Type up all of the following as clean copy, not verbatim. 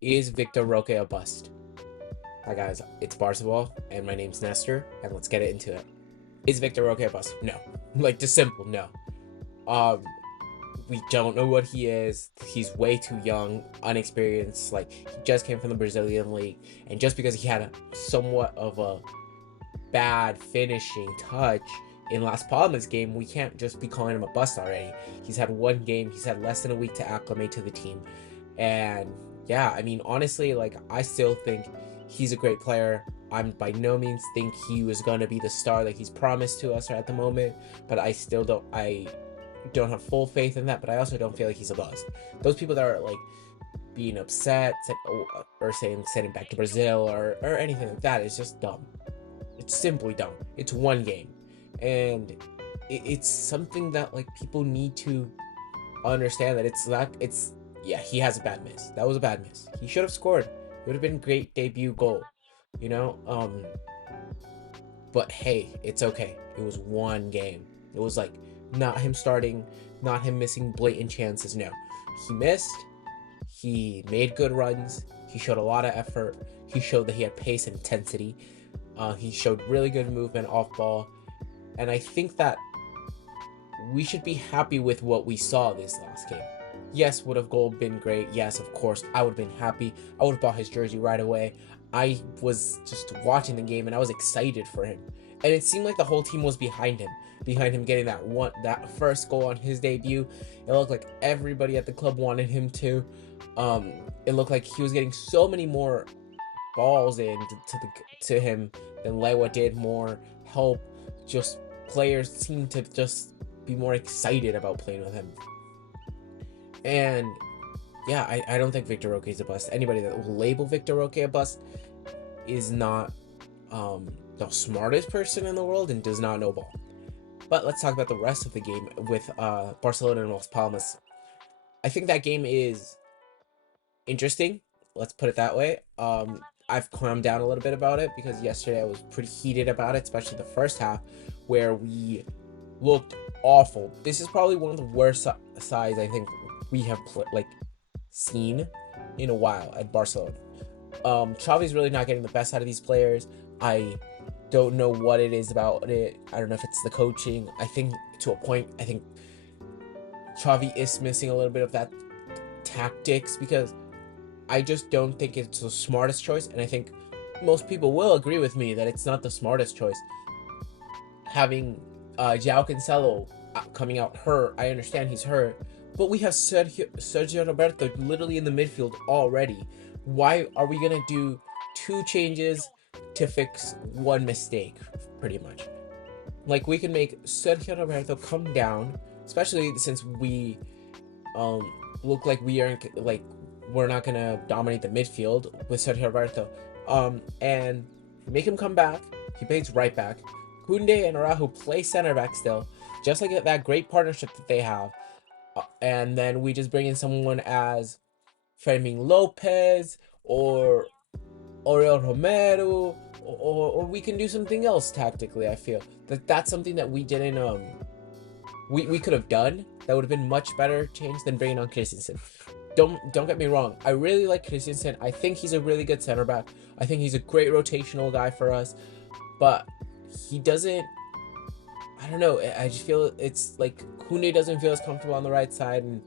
Is Vitor Roque a bust? Hi guys, it's Barzabal, and my name's Nestor, and let's get into it. Is Vitor Roque a bust? No. Like, just simple, no. Um, we don't know what he is. He's way too young, unexperienced. Like, he just came from the Brazilian league, and just because he had somewhat of a bad finishing touch in Las Palmas game, we can't just be calling him a bust already. He's had one game, he's had less than a week to acclimate to the team, and yeah, I mean, honestly, like, I still think he's a great player. I'm by no means think he was gonna be the star that he's promised to us at the moment, but I don't have full faith in that. But I also don't feel like he's a bust. Those people that are like being upset or saying send him back to Brazil or anything like that is just dumb. It's simply dumb. It's one game, and it's something that like people need to understand that it's not. It's yeah, he has a bad miss. That was a bad miss. He should have scored. It would have been a great debut goal, you know. But hey, it's okay. It was one game. It was like not him starting, not him missing blatant chances. No, he missed. He made good runs. He showed a lot of effort. He showed that he had pace and intensity. He showed really good movement off ball, and I think that we should be happy with what we saw this last game. Yes, would have goal been great? Yes, of course, I would have been happy. I would have bought his jersey right away. I was just watching the game and I was excited for him. And it seemed like the whole team was behind him getting that first goal on his debut. It looked like everybody at the club wanted him to. It looked like he was getting so many more balls to him than Lewa did. More help. Just players seemed to just be more excited about playing with him. And yeah, I don't think Vitor Roque is a bust. Anybody that will label Vitor Roque a bust is not the smartest person in the world and does not know ball. But let's talk about the rest of the game with Barcelona and Las Palmas. I think that game is interesting. Let's put it that way. I've calmed down a little bit about it because yesterday I was pretty heated about it, especially the first half where we looked awful. This is probably one of the worst sides I think we have seen in a while at Barcelona. Xavi's really not getting the best out of these players. I don't know what it is about it. I don't know if it's the coaching. I think to a point, I think Xavi is missing a little bit of that tactics because I just don't think it's the smartest choice. And I think most people will agree with me that it's not the smartest choice. Having João Cancelo coming out hurt, I understand he's hurt, but we have Sergio Roberto literally in the midfield already. Why are we gonna do two changes to fix one mistake, pretty much? Like, we can make Sergio Roberto come down, especially since we look like we're not gonna dominate the midfield with Sergio Roberto, and make him come back. He plays right back. Koundé and Araujo play center back still, just like that great partnership that they have. And then we just bring in someone as Fermin Lopez or Oriol Romero, or we can do something else tactically. I feel that's something that we didn't we could have done. That would have been much better change than bringing on Christensen. Don't get me wrong. I really like Christensen. I think he's a really good center back. I think he's a great rotational guy for us, but he doesn't. I don't know. I just feel it's like Koundé doesn't feel as comfortable on the right side, and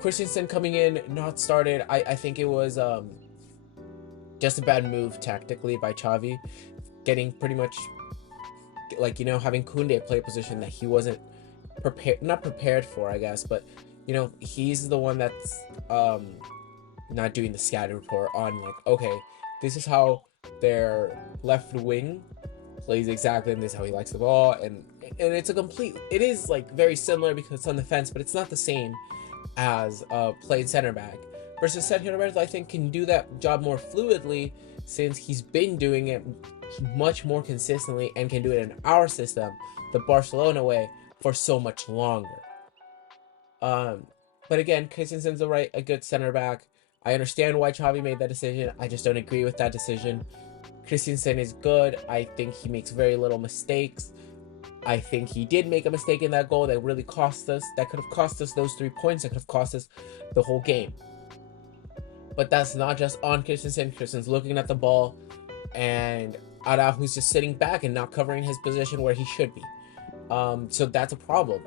Christensen coming in not started. I think it was just a bad move tactically by Xavi, getting pretty much having Koundé play a position that he wasn't not prepared for, I guess. But he's the one that's not doing the scatter report on okay, this is how their left wing plays exactly, and this is how he likes the ball, and it is very similar because it's on the fence, but it's not the same as playing center back. Versus Sergio Roberto, I think, can do that job more fluidly since he's been doing it much more consistently and can do it in our system, the Barcelona way, for so much longer. But again, Christensen's a good center back. I understand why Xavi made that decision. I just don't agree with that decision. Christensen is good. I think he makes very little mistakes. I think he did make a mistake in that goal that really cost us. That could have cost us those 3 points. That could have cost us the whole game. But that's not just on Christensen. Christensen's looking at the ball, and Araujo's just sitting back and not covering his position where he should be. So that's a problem.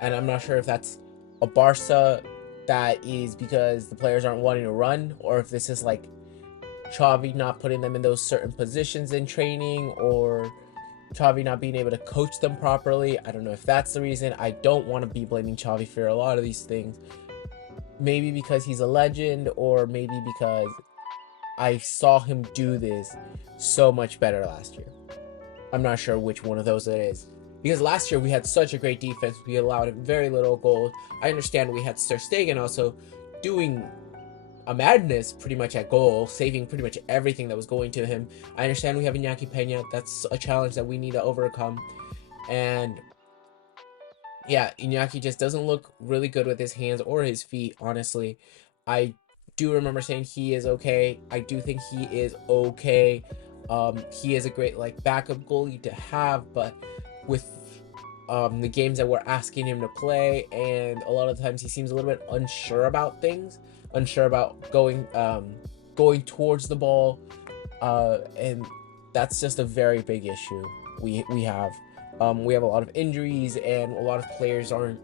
And I'm not sure if that's a Barca that is because the players aren't wanting to run, or if this is like Xavi not putting them in those certain positions in training, or Xavi not being able to coach them properly. I don't know if that's the reason. I don't want to be blaming Xavi for a lot of these things. Maybe because he's a legend, or maybe because I saw him do this so much better last year. I'm not sure which one of those it is. Because last year we had such a great defense. We allowed very little goals. I understand we had Ter Stegen also doing a madness pretty much at goal, saving pretty much everything that was going to him. I understand we have Iñaki Peña. That's a challenge that we need to overcome. And yeah, Iñaki just doesn't look really good with his hands or his feet, honestly. I do remember saying he is okay. I do think he is okay. He is a great like backup goalie to have, but with the games that we're asking him to play, and a lot of times he seems a little bit unsure about things, unsure about going towards the ball, and that's just a very big issue we have. We have a lot of injuries, and a lot of players aren't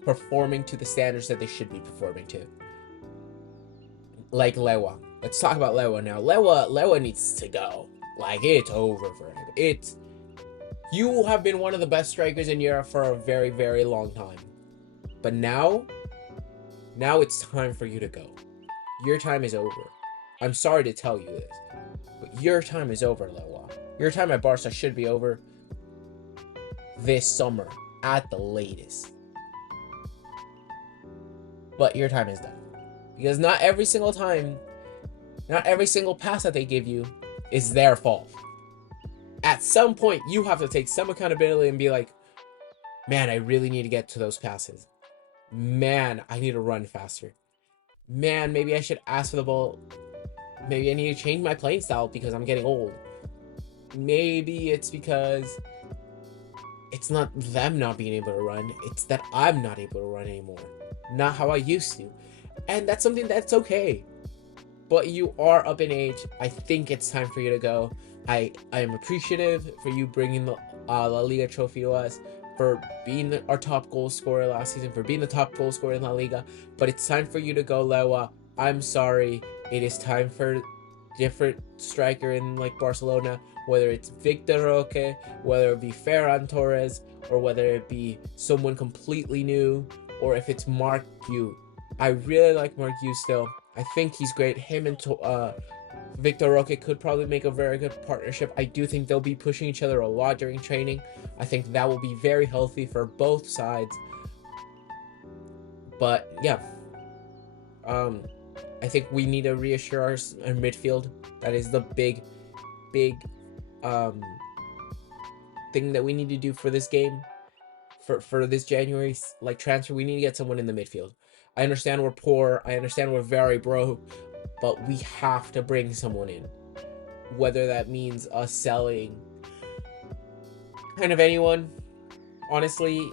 performing to the standards that they should be performing to. Like Lewa. Let's talk about Lewa now. Lewa needs to go. Like, it's over for him. You have been one of the best strikers in Europe for a very, very long time. But now it's time for you to go. Your time is over. I'm sorry to tell you this, but your time is over, Lewa. Your time at Barca should be over this summer at the latest. But your time is done. Because not every single pass that they give you is their fault. At some point, you have to take some accountability and be like, man, I really need to get to those passes. Man, I need to run faster. Man, maybe I should ask for the ball. Maybe I need to change my playing style because I'm getting old. Maybe it's because it's not them not being able to run. It's that I'm not able to run anymore. Not how I used to. And that's something that's okay. But you are up in age. I think it's time for you to go. I am appreciative for you bringing the La Liga trophy to us, for being our top goal scorer last season, for being the top goal scorer in La Liga. But it's time for you to go, Lewa. I'm sorry. It is time for different striker in like Barcelona, whether it's Vitor Roque, whether it be Ferran Torres, or whether it be someone completely new, or if it's Mark Yu. I really like Mark Yu still. I think he's great. Him and Vitor Roque could probably make a very good partnership. I do think they'll be pushing each other a lot during training. I think that will be very healthy for both sides. But yeah, I think we need to reassure our midfield. That is the big thing that we need to do for this game, for this January like transfer. We need to get someone in the midfield. I understand we're poor. I understand we're very broke, but we have to bring someone in. Whether that means us selling kind of anyone. Honestly,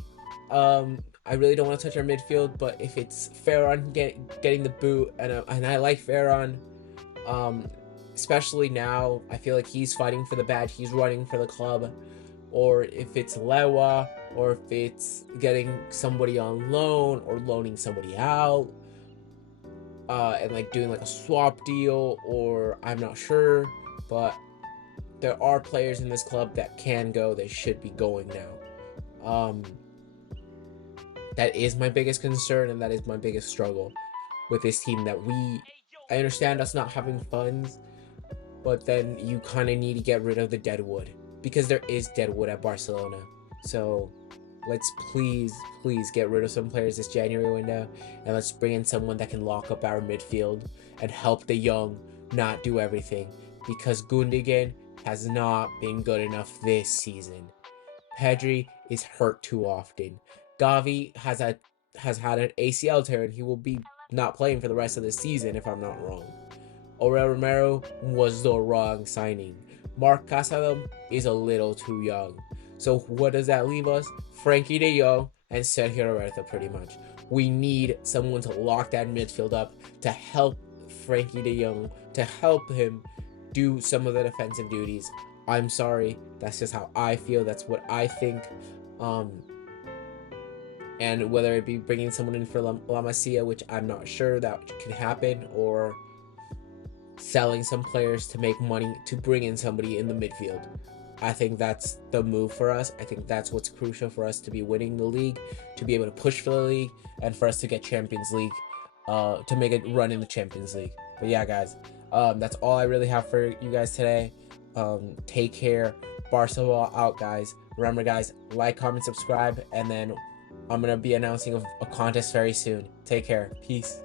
I really don't want to touch our midfield, but if it's Ferran getting the boot, and I like Ferran, especially now, I feel like he's fighting for the badge, he's running for the club, or if it's Lewa, or if it's getting somebody on loan, or loaning somebody out, and like doing like a swap deal, or I'm not sure, but there are players in this club that can go. They should be going now. That is my biggest concern, and that is my biggest struggle with this team. I understand us not having funds, but then you kind of need to get rid of the dead wood, because there is dead wood at Barcelona. So let's please get rid of some players this January window, and let's bring in someone that can lock up our midfield and help the young not do everything, because Gundogan has not been good enough this season. Pedri is hurt too often. Gavi has had an ACL tear, and he will be not playing for the rest of the season if I'm not wrong. Aurel Romero was the wrong signing. Marc Casado is a little too young. So what does that leave us? Frankie de Jong and Sergio Roberto, pretty much. We need someone to lock that midfield up, to help Frankie de Jong, to help him do some of the defensive duties. I'm sorry, that's just how I feel. That's what I think. And whether it be bringing someone in for La Masia, which I'm not sure that could happen, or selling some players to make money to bring in somebody in the midfield. I think that's the move for us. I think that's what's crucial for us to be winning the league, to be able to push for the league, and for us to get Champions League, to make a run in the Champions League. But yeah, guys, that's all I really have for you guys today. Take care. Barcelona out, guys. Remember, guys, like, comment, subscribe, and then I'm going to be announcing a contest very soon. Take care. Peace.